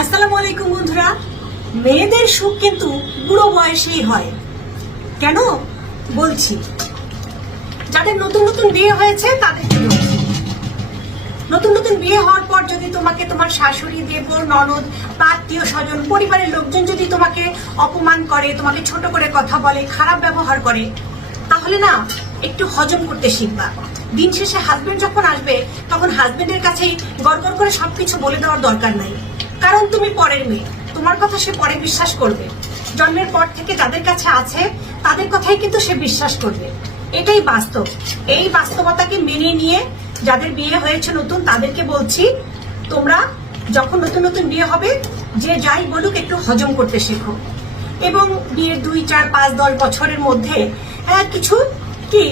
আসসালামু আলাইকুম বন্ধুরা। মেয়েদের সুখ কিন্তু বুড়ো বয়সেই হয়। কেন বলছি, যাদের নতুন নতুন বিয়ে হয়েছে তাদেরকে বলছি। নতুন নতুন বিয়ে হওয়ার পর যদি তোমাকে তোমার শাশুড়ি, দেবর, ননদ বা আত্মীয় স্বজন, পরিবারের লোকজন যদি তোমাকে অপমান করে, তোমাকে ছোট করে কথা বলে, খারাপ ব্যবহার করে, তাহলে না একটু হজম করতে শিখবা। দিন শেষে হাজবেন্ড যখন আসবে তখন হাজবেন্ডের কাছেই গড়গড় করে সবকিছু বলে দেওয়ার দরকার নাই। কারণ তুমি পরের মেয়ে, তোমার কথা সে পরে বিশ্বাস করবে। জন্মের পর থেকে যাদের কাছে আছে তাদের কথাই কিন্তু সে বিশ্বাস করবে। এটাই বাস্তব। এই বাস্তবতাকে মেনে নিয়ে যাদের বিয়ে হয়েছে নতুন, তাদেরকে বলছি, তোমরা যখন নতুন নতুন বিয়ে হবে, যে যাই বলুক একটু হজম করতে শেখো। এবং বিয়ের 2, 4, 5, 10 বছরের মধ্যে কিছু কি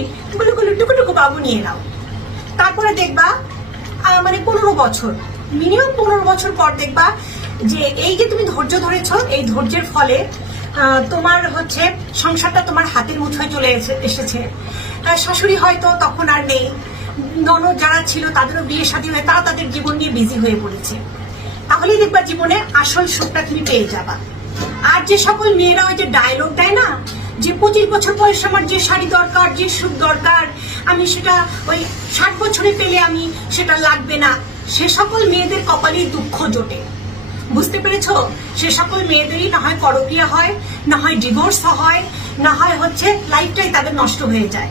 টুকুটুকু বাবু নিয়ে নাও। তারপরে দেখবা 15 বছর, মিনিমাম 15 বছর পর দেখবা যে এই যে তুমি ধৈর্য ধরেছ, এই ধৈর্যের ফলে তোমার সংসারটা তোমার হাতের মুঠোয় চলে এসেছে। শাশুড়ি হয়তো তখন আর নেই, ননদ যারা ছিল তাদেরও বিয়ে শাদী হয়ে তারা তাদের জীবন নিয়ে বিজি হয়ে পড়েছে। তাহলেই দেখবা জীবনে আসল সুখটা তুমি পেয়ে যাবা। আর যে সকল মেয়েরা ওই যে ডায়লগ দেয় না, যে 25 বছর বয়স আমার যে শাড়ি দরকার, যে সুখ দরকার, আমি সেটা ওই 60 বছরে পেলে আমি সেটা লাগবে না, সে সকল মেয়েদের কপালেই দুঃখ জোটে। বুঝতে পেরেছ? সে সকল মেয়েদেরই না হয় পরকীয়া হয়, না হয় ডিভোর্স হয়, না হয় লাইফটাই তাদের নষ্ট হয়ে যায়।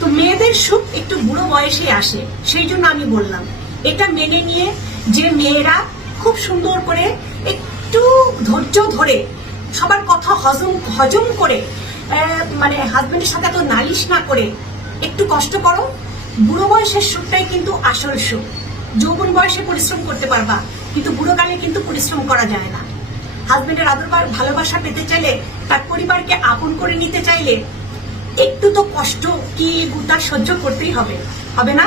তো মেয়েদের সুখ একটু বুড়ো বয়সে আসে। সেই জন্য আমি বললাম, এটা মেনে নিয়ে যে মেয়েরা খুব সুন্দর করে একটু ধৈর্য ধরে সবার কথা হজম করে, হাজবেন্ডের সাথে এত নালিশ না করে একটু কষ্ট করো, বুড়ো বয়সের সুখটাই কিন্তু আসল সুখ। যৌবন বয়সে পরিশ্রম করতে পারবা, কিন্তু বুড়োকালে কিন্তু পরিশ্রম করা যায় না। হাজবেন্ডের আদর ভালোবাসা পেতে চাইলে, তার পরিবারকে আপন করে নিতে চাইলে একটু তো কষ্ট কি গুটা সহ্য করতেই হবে, হবে না?